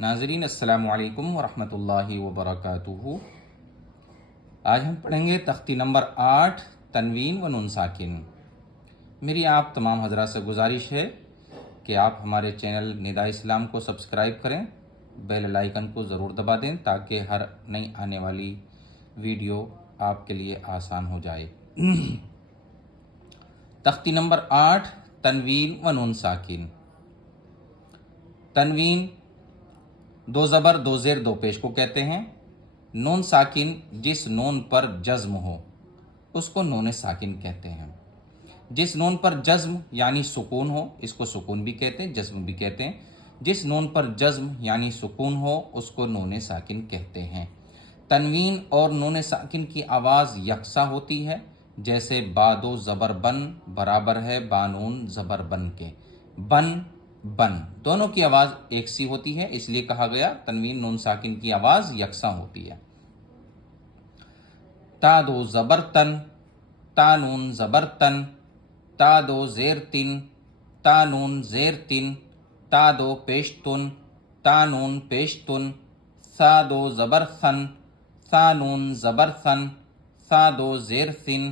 ناظرین السلام علیکم ورحمۃ اللہ وبرکاتہ۔ آج ہم پڑھیں گے تختی نمبر 8 تنوین و نون ساکن۔ میری آپ تمام حضرات سے گزارش ہے کہ آپ ہمارے چینل نداء اسلام کو سبسکرائب کریں، بیل آئیکن کو ضرور دبا دیں تاکہ ہر نئی آنے والی ویڈیو آپ کے لیے آسان ہو جائے۔ تختی نمبر 8 تنوین و نون ساکن۔ تنوین دو زبر دو زیر دو پیش کو کہتے ہیں۔ نون ساکن جس نون پر جزم ہو اس کو نون ساکن کہتے ہیں۔ جس نون پر جزم یعنی سکون ہو اس کو سکون بھی کہتے ہیں، جزم بھی کہتے ہیں۔ جس نون پر جزم یعنی سکون ہو اس کو نون ساکن کہتے ہیں۔ تنوین اور نون ساکن کی آواز یکساں ہوتی ہے، جیسے بادو زبر بن برابر ہے بانون زبر بن کے۔ بن بن دونوں کی آواز ایک سی ہوتی ہے، اس لیے کہا گیا تنوین نون ساکن کی آواز یکساں ہوتی ہے۔ تا دو زبر تن، تا نون زبر تن، تا دو زیر تن، تا نون زیر تن، تا دو پیش تن، تا نون پیش تن، سا دو زبر ثن، سا نون زبر ثن، سا دو زیر ثن،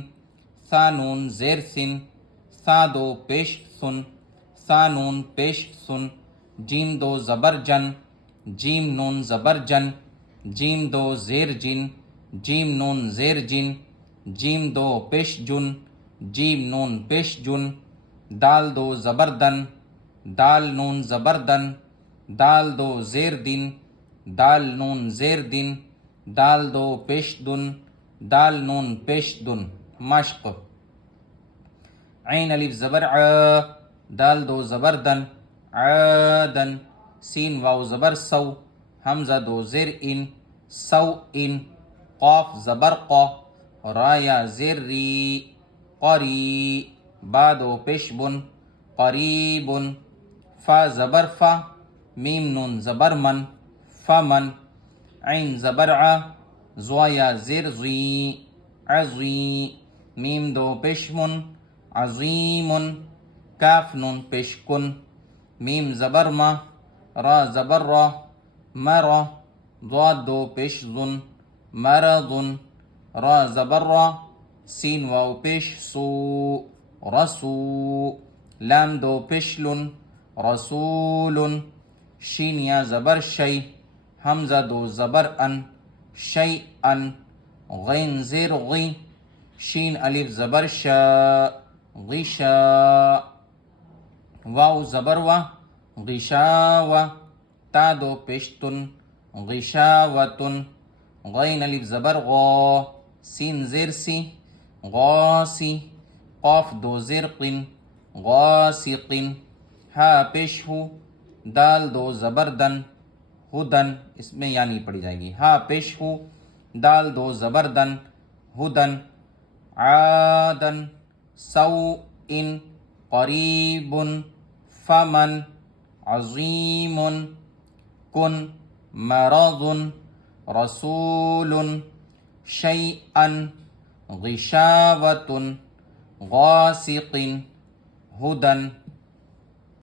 سا نون زیر ثن، سا دو پیش ثن، سا نون پیش سن، جیم دو زبر جن، جیم نون زبر جن، جیم دو زیر جن، جیم نون زیر جن، جیم دو پیش جن، جیم نون پیش جن، دال دو زبر دن، دال نون زبر دن، دال دو زیر دن، دال نون زیر دن، دال دو پیش دن، دال نون پیش دن۔ مشق۔ عین الف زبر ع، دال دو زبر دن، عادن، سین واو زبر سو، حمزہ دو زیر ان، سو ان، قاف زبر قا، را یا زیر ری، قری، با دو پیش بن، قریب، فا زبر فا، میم نون زبر من، فمن، عین زبر ع، زوا یا زیر زی، عزی، میم دو پیش من، عظیم، کاف نون پیش کن، میم زبر ما، را زبر را، مرا، ضاد دو پیش زن، مرض، را زبر را، سین واو پیش سو، رسو، لام دو پیش لن، رسول، شین یا زبر شی، حمزہ دو زبر ان، شی ان، غین زیر غی، شین الف زبر شا، غشا، واو زبر و، غشاوہ، تا دو پیشتن، غشاوتن، غین الف زبر غا، سین زیر سی، غاسی، قاف دو زیر قن، غاسقن، ہا پیش ہو، دال دو زبر دن، ہدن، اس میں یا نہیں پڑھی جائے گی، ہا پیش ہو، دال دو زبر دن، ہدن، عادن، سو ان، قریب، فمن، عظیم، کن، مرض، رسول، شیئا، غشاوة، غاسق، ہدن،